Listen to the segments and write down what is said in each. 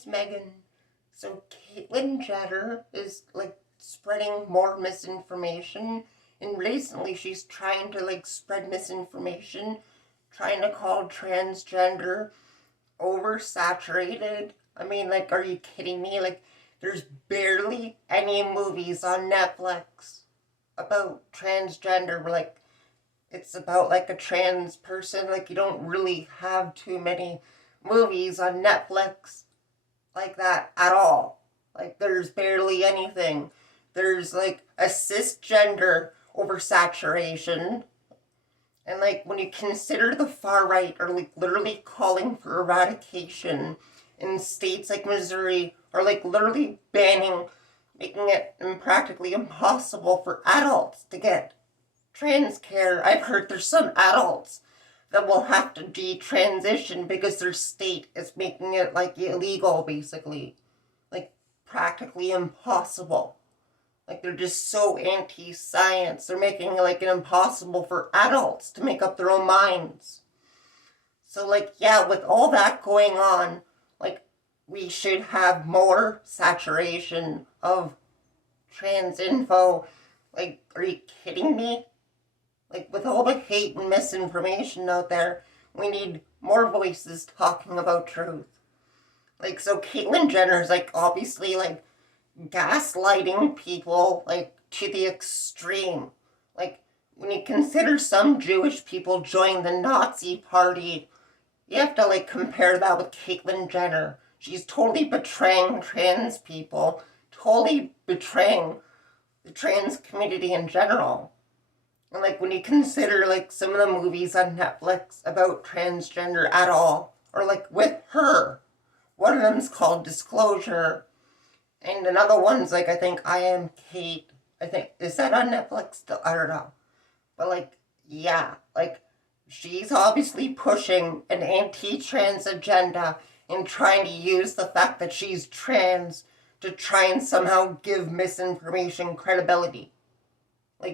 it's Megan. So Caitlyn Jenner is spreading more misinformation, and recently she's trying to spread misinformation, trying to call transgender oversaturated. I mean, are you kidding me? There's barely any movies on Netflix about transgender. It's about a trans person. You don't really have too many movies on Netflix like that at all. There's barely anything. There's a cisgender oversaturation. And when you consider the far right are literally calling for eradication in states like Missouri, are literally banning, making it practically impossible for adults to get trans care. I've heard there's some adults that will have to detransition because their state is making it illegal, basically. Practically impossible. They're just so anti-science. They're making it impossible for adults to make up their own minds. So yeah, with all that going on, we should have more saturation of trans info. Are you kidding me? With all the hate and misinformation out there, we need more voices talking about truth. So Caitlyn Jenner's obviously gaslighting people to the extreme. When you consider some Jewish people joined the Nazi party, you have to compare that with Caitlyn Jenner. She's totally betraying trans people, totally betraying the trans community in general. And when you consider some of the movies on Netflix about transgender at all, or with her, one of them's called Disclosure, and another one's I think I Am Kate. I think, is that on Netflix still? I don't know. But yeah, she's obviously pushing an anti-trans agenda and trying to use the fact that she's trans to try and somehow give misinformation credibility.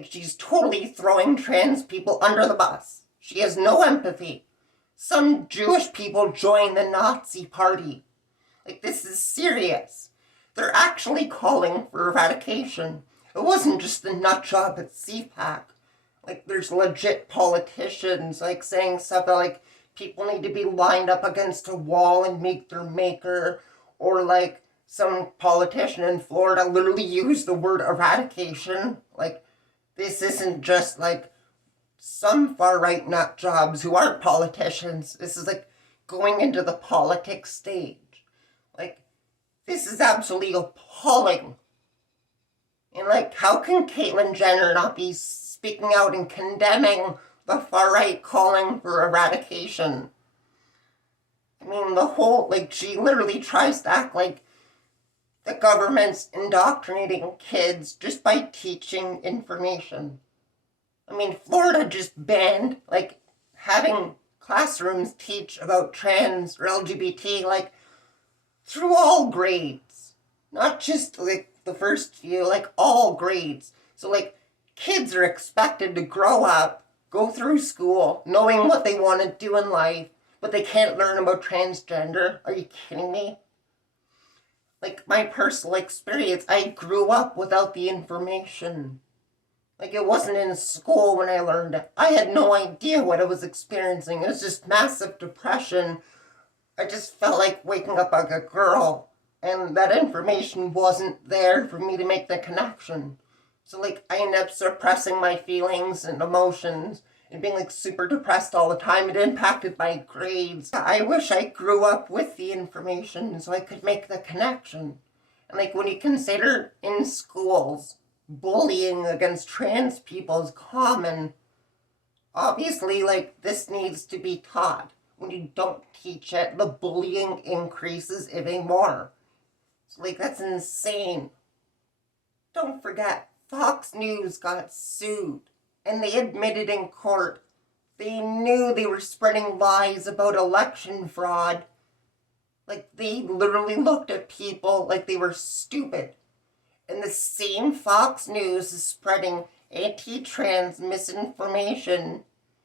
She's totally throwing trans people under the bus. She has no empathy. Some Jewish people joined the Nazi party. This is serious. They're actually calling for eradication. It wasn't just the nut job at CPAC. There's legit politicians, saying stuff that, people need to be lined up against a wall and meet their maker. Or, some politician in Florida literally used the word eradication. This isn't just, some far-right nut jobs who aren't politicians. This is, going into the politics stage. This is absolutely appalling. And, how can Caitlyn Jenner not be speaking out and condemning the far-right calling for eradication? I mean, the whole, she literally tries to act like the government's indoctrinating kids just by teaching information. I mean, Florida just banned, having classrooms teach about trans or LGBT, through all grades. Not just, the first few, all grades. So, kids are expected to grow up, go through school, knowing what they want to do in life, but they can't learn about transgender. Are you kidding me? My personal experience, I grew up without the information. It wasn't in school when I learned it. I had no idea what I was experiencing. It was just massive depression. I just felt like waking up like a girl. And that information wasn't there for me to make the connection. So, I ended up suppressing my feelings and emotions and being, super depressed all the time. It impacted my grades. I wish I grew up with the information so I could make the connection. And, when you consider in schools, bullying against trans people is common, obviously, this needs to be taught. When you don't teach it, the bullying increases even more. So, that's insane. Don't forget, Fox News got sued, and they admitted in court they knew they were spreading lies about election fraud. They literally looked at people like they were stupid. And the same Fox News is spreading anti-trans misinformation